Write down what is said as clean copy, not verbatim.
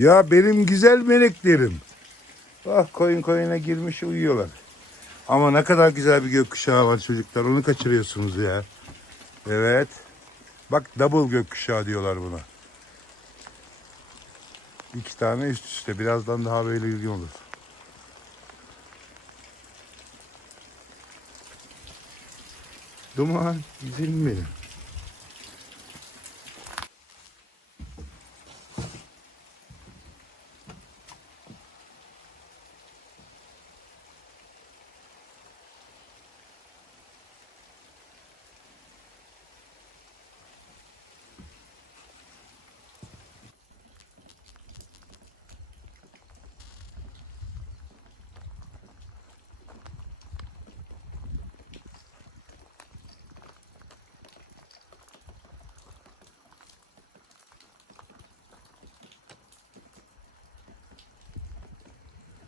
Ya benim güzel meleklerim. Bak koyuna girmiş uyuyorlar. Ama ne kadar güzel bir gökkuşağı var çocuklar. Onu kaçırıyorsunuz ya. Evet. Bak double gökkuşağı diyorlar buna. 2 tane üst üste. Birazdan daha böyle ilgi olur. Duman güzelim benim.